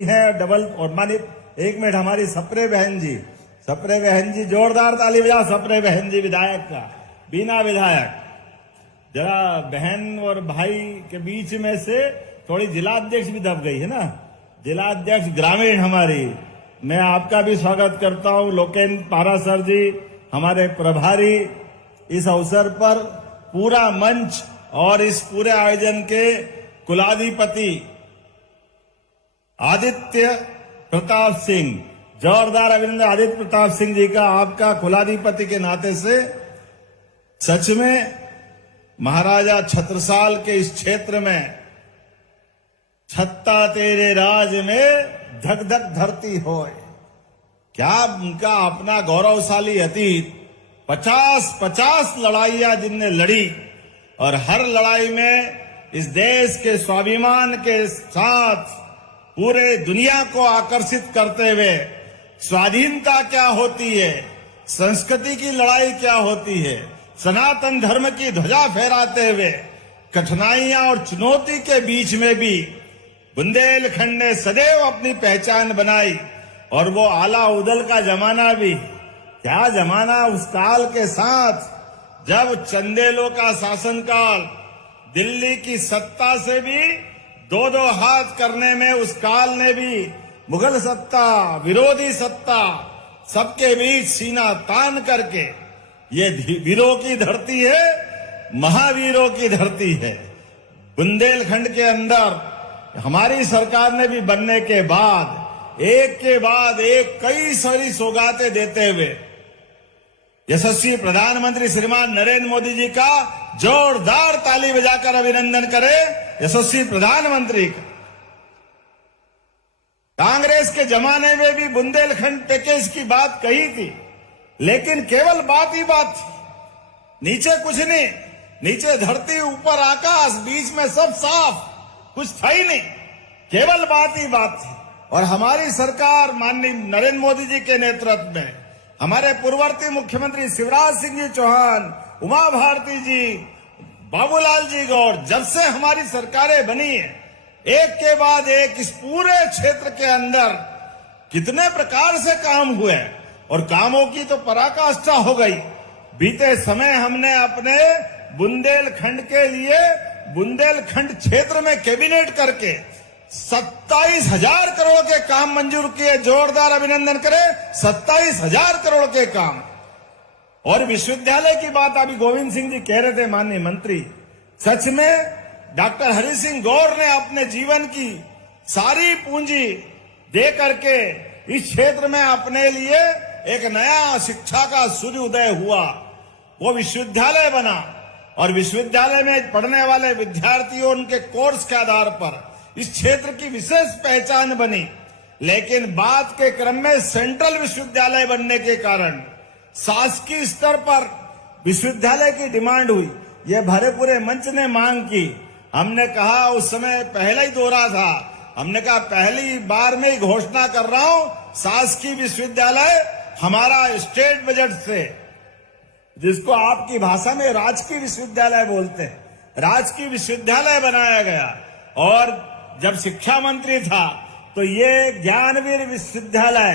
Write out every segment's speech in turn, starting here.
है डबल और मानित। एक मिनट, हमारी सप्रे बहन जी जोरदार ताली बजा। सप्रे बहन जी विधायक का, बीना विधायक। जरा बहन और भाई के बीच में से थोड़ी जिलाध्यक्ष भी दब गई है ना, जिलाध्यक्ष ग्रामीण हमारी। मैं आपका भी स्वागत करता हूं। लोकेन पारासर जी हमारे प्रभारी। इस अवसर पर पूरा मंच और इस पूरे आयोजन के कुलाधिपति आदित्य प्रताप सिंह, जोरदार अभिनंदन आदित्य प्रताप सिंह जी का। आपका कुलाधिपति के नाते से सच में महाराजा छत्रसाल के इस क्षेत्र में छत्ता तेरे राज में धक धक धरती होए। क्या उनका अपना गौरवशाली अतीत, 50 लड़ाइयां जिनने लड़ी और हर लड़ाई में इस देश के स्वाभिमान के साथ पूरे दुनिया को आकर्षित करते हुए स्वाधीनता क्या होती है, संस्कृति की लड़ाई क्या होती है, सनातन धर्म की ध्वजा फहराते हुए कठिनाइयां और चुनौती के बीच में भी बुंदेलखंड ने सदैव अपनी पहचान बनाई। और वो आला उदल का जमाना भी क्या जमाना, उस काल के साथ जब चंदेलों का शासनकाल, दिल्ली की सत्ता से भी दो हाथ करने में उस काल ने भी मुगल सत्ता, विरोधी सत्ता, सबके बीच सीना तान करके, ये वीरों की धरती है, महावीरों की धरती है। बुंदेलखंड के अंदर हमारी सरकार ने भी बनने के बाद एक कई सारी सौगातें देते हुए यशस्वी प्रधानमंत्री श्रीमान नरेंद्र मोदी जी का जोरदार ताली बजाकर अभिनंदन करें। यशस्वी प्रधानमंत्री का। कांग्रेस के जमाने में भी बुंदेलखंड पैकेज की बात कही थी, लेकिन केवल बात ही बात थी, नीचे कुछ नहीं। नीचे धरती, ऊपर आकाश, बीच में सब साफ, कुछ था ही नहीं, केवल बात ही बात थी। और हमारी सरकार माननीय नरेंद्र मोदी जी के नेतृत्व में, हमारे पूर्ववर्ती मुख्यमंत्री शिवराज सिंह जी चौहान, उमा भारती जी, बाबूलाल जी गौर, जब से हमारी सरकारें बनी है, एक के बाद एक इस पूरे क्षेत्र के अंदर कितने प्रकार से काम हुए और कामों की तो पराकाष्ठा हो गई। बीते समय हमने अपने बुंदेलखंड के लिए बुंदेलखंड क्षेत्र में कैबिनेट करके 27,000 करोड़ के काम मंजूर किए। जोरदार अभिनंदन करें, 27,000 करोड़ के काम। और विश्वविद्यालय की बात अभी गोविंद सिंह जी कह रहे थे, माननीय मंत्री। सच में डॉक्टर हरि सिंह गौर ने अपने जीवन की सारी पूंजी दे करके इस क्षेत्र में अपने लिए एक नया शिक्षा का सूर्योदय हुआ। वो विश्वविद्यालय बना और विश्वविद्यालय में पढ़ने वाले विद्यार्थियों, उनके कोर्स के आधार पर इस क्षेत्र की विशेष पहचान बनी। लेकिन बात के क्रम में सेंट्रल विश्वविद्यालय बनने के कारण शासकीय स्तर पर विश्वविद्यालय की डिमांड हुई। ये भरे पूरे मंच ने मांग की। हमने कहा, उस समय पहला ही दौरा था, हमने कहा पहली बार में ही घोषणा कर रहा हूं, शासकीय विश्वविद्यालय हमारा स्टेट बजट से, जिसको आपकी भाषा में राजकीय विश्वविद्यालय बोलते हैं, राजकीय विश्वविद्यालय बनाया गया। और जब शिक्षा मंत्री था तो ये ज्ञानवीर विश्वविद्यालय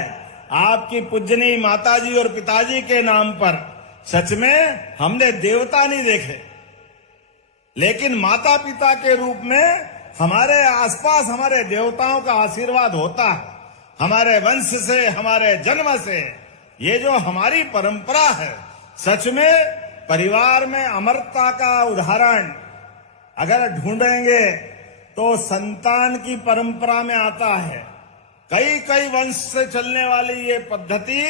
आपकी पूजनीय माताजी और पिताजी के नाम पर, सच में हमने देवता नहीं देखे, लेकिन माता पिता के रूप में हमारे आसपास हमारे देवताओं का आशीर्वाद होता है। हमारे वंश से, हमारे जन्म से, ये जो हमारी परंपरा है, सच में परिवार में अमरता का उदाहरण अगर ढूंढेंगे तो संतान की परंपरा में आता है। कई वंश से चलने वाली ये पद्धति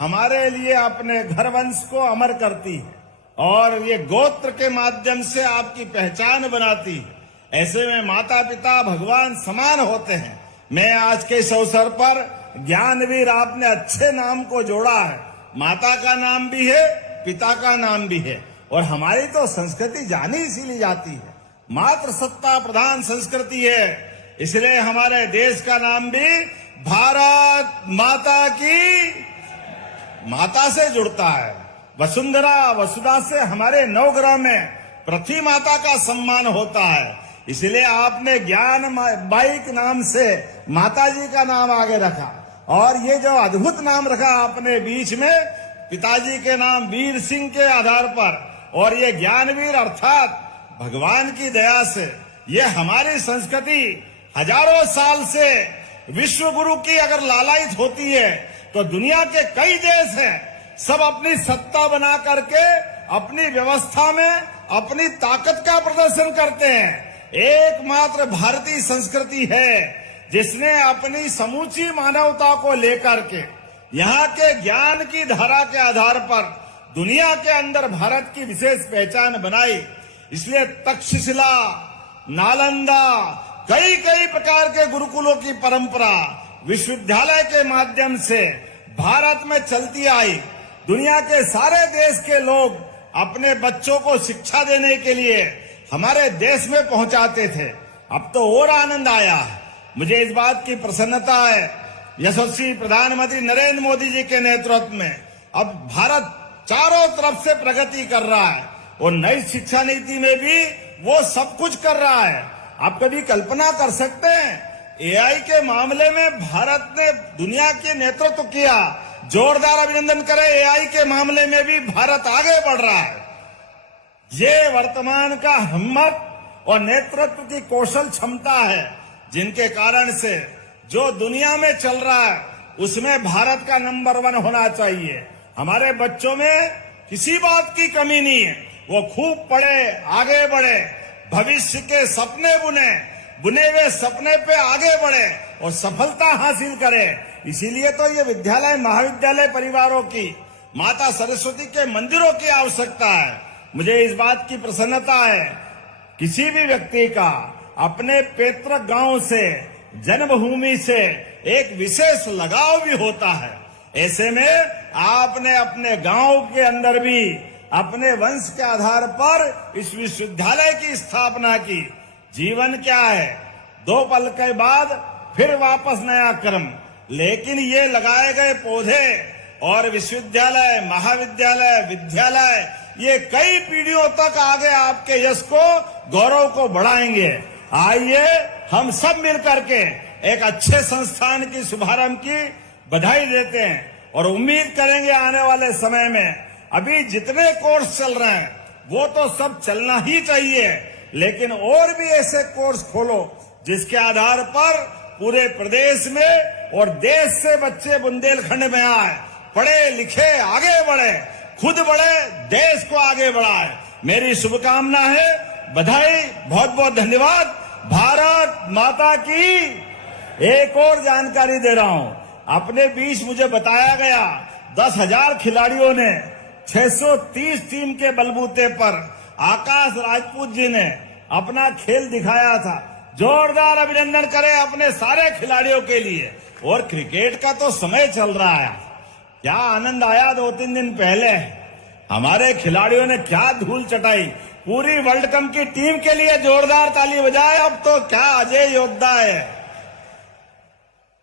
हमारे लिए अपने घर वंश को अमर करती है और ये गोत्र के माध्यम से आपकी पहचान बनाती है। ऐसे में माता पिता भगवान समान होते हैं। मैं आज के इस अवसर पर ज्ञानवीर, आपने अच्छे नाम को जोड़ा है। माता का नाम भी है, पिता का नाम भी है। और हमारी तो संस्कृति जानी इसीलिए जाती है, मातृ सत्ता प्रधान संस्कृति है। इसलिए हमारे देश का नाम भी भारत माता की माता से जुड़ता है। वसुंधरा, वसुधा से हमारे नवग्रह में पृथ्वी माता का सम्मान होता है। इसलिए आपने ज्ञान बाई के नाम से माता जी का नाम आगे रखा, और ये जो अद्भुत नाम रखा आपने बीच में पिताजी के नाम वीर सिंह के आधार पर, और ये ज्ञानवीर अर्थात भगवान की दया से ये हमारी संस्कृति हजारों साल से विश्व गुरु की अगर लालायित होती है तो दुनिया के कई देश हैं, सब अपनी सत्ता बना करके अपनी व्यवस्था में अपनी ताकत का प्रदर्शन करते हैं। एकमात्र भारतीय संस्कृति है जिसने अपनी समूची मानवता को लेकर के यहाँ के ज्ञान की धारा के आधार पर दुनिया के अंदर भारत की विशेष पहचान बनाई। इसलिए तक्षशिला, नालंदा, कई कई प्रकार के गुरुकुलों की परंपरा विश्वविद्यालय के माध्यम से भारत में चलती आई। दुनिया के सारे देश के लोग अपने बच्चों को शिक्षा देने के लिए हमारे देश में पहुंचाते थे। अब तो और आनंद आया। मुझे इस बात की प्रसन्नता है, यशस्वी प्रधानमंत्री नरेंद्र मोदी जी के नेतृत्व में अब भारत चारों तरफ से प्रगति कर रहा है, और नई शिक्षा नीति में भी वो सब कुछ कर रहा है। आप कभी कल्पना कर सकते हैं, एआई के मामले में भारत ने दुनिया के नेतृत्व किया। जोरदार अभिनंदन करें, एआई के मामले में भी भारत आगे बढ़ रहा है। ये वर्तमान का हिम्मत और नेतृत्व की कौशल क्षमता है, जिनके कारण से जो दुनिया में चल रहा है उसमें भारत का नंबर 1 होना चाहिए। हमारे बच्चों में किसी बात की कमी नहीं है, वो खूब पढ़े, आगे बढ़े, भविष्य के सपने बुने हुए सपने पे आगे बढ़े और सफलता हासिल करे। इसीलिए तो ये विद्यालय महाविद्यालय परिवारों की माता सरस्वती के मंदिरों की आवश्यकता है। मुझे इस बात की प्रसन्नता है, किसी भी व्यक्ति का अपने पैतृक गांव से, जन्मभूमि से एक विशेष लगाव भी होता है। ऐसे में आपने अपने गांव के अंदर भी अपने वंश के आधार पर इस विश्वविद्यालय की स्थापना की। जीवन क्या है, 2 पल के बाद फिर वापस नया कर्म, लेकिन ये लगाए गए पौधे और विश्वविद्यालय, महाविद्यालय, विद्यालय ये कई पीढ़ियों तक आगे आपके यश को, गौरव को बढ़ाएंगे। आइए हम सब मिलकर के एक अच्छे संस्थान की शुभारंभ की बधाई देते हैं और उम्मीद करेंगे आने वाले समय में अभी जितने कोर्स चल रहे हैं वो तो सब चलना ही चाहिए, लेकिन और भी ऐसे कोर्स खोलो जिसके आधार पर पूरे प्रदेश में और देश से बच्चे बुंदेलखंड में आए, पढ़े लिखे, आगे बढ़े, खुद बढ़े, देश को आगे बढ़ाए। मेरी शुभकामना है, बधाई, बहुत बहुत धन्यवाद। भारत माता की। एक और जानकारी दे रहा हूं, अपने बीच मुझे बताया गया 10,000 खिलाड़ियों ने 630 टीम के बलबूते पर आकाश राजपूत जी ने अपना खेल दिखाया था। जोरदार अभिनंदन करें अपने सारे खिलाड़ियों के लिए। और क्रिकेट का तो समय चल रहा है, क्या आनंद आया 2-3 दिन पहले, हमारे खिलाड़ियों ने क्या धूल चटाई। पूरी वर्ल्ड कप की टीम के लिए जोरदार ताली बजाए। अब तो क्या अजय योद्धा है,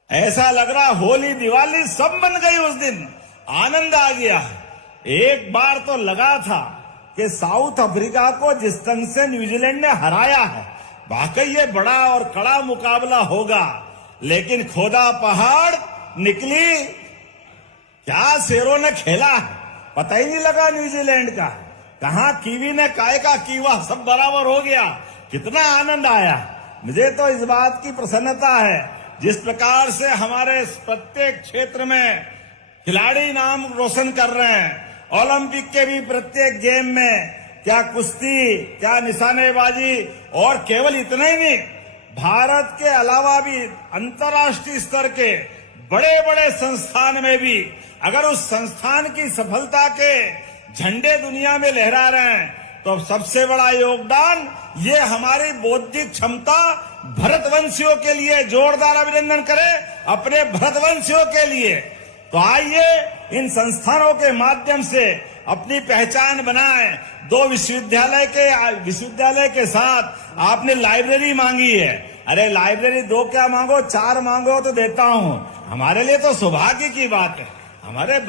ऐसा लग रहा होली दिवाली सब बन गई उस दिन, आनंद आ गया। एक बार तो लगा था कि साउथ अफ्रीका को जिस ढंग से न्यूजीलैंड ने हराया है, वाकई ये बड़ा और कड़ा मुकाबला होगा, लेकिन खोदा पहाड़ निकली, क्या शेरों ने खेला, पता ही नहीं लगा न्यूजीलैंड का, कहां कीवी ने काय का कीवा, सब बराबर हो गया। कितना आनंद आया। मुझे तो इस बात की प्रसन्नता है, जिस प्रकार से हमारे प्रत्येक क्षेत्र में खिलाड़ी नाम रोशन कर रहे हैं, ओलंपिक के भी प्रत्येक गेम में, क्या कुश्ती, क्या निशानेबाजी, और केवल इतना ही नहीं, भारत के अलावा भी अंतर्राष्ट्रीय स्तर के बड़े बड़े संस्थान में भी अगर उस संस्थान की सफलता के झंडे दुनिया में लहरा रहे हैं तो सबसे बड़ा योगदान ये हमारी बौद्धिक क्षमता भरतवंशियों के लिए। जोरदार अभिनंदन करें अपने भरतवंशियों के लिए। तो आइए इन संस्थानों के माध्यम से अपनी पहचान बनाएं। 2 विश्वविद्यालय के साथ आपने लाइब्रेरी मांगी है, अरे लाइब्रेरी 2 क्या मांगो, 4 मांगो तो देता हूं। हमारे लिए तो सौभाग्य की बात है। हमारे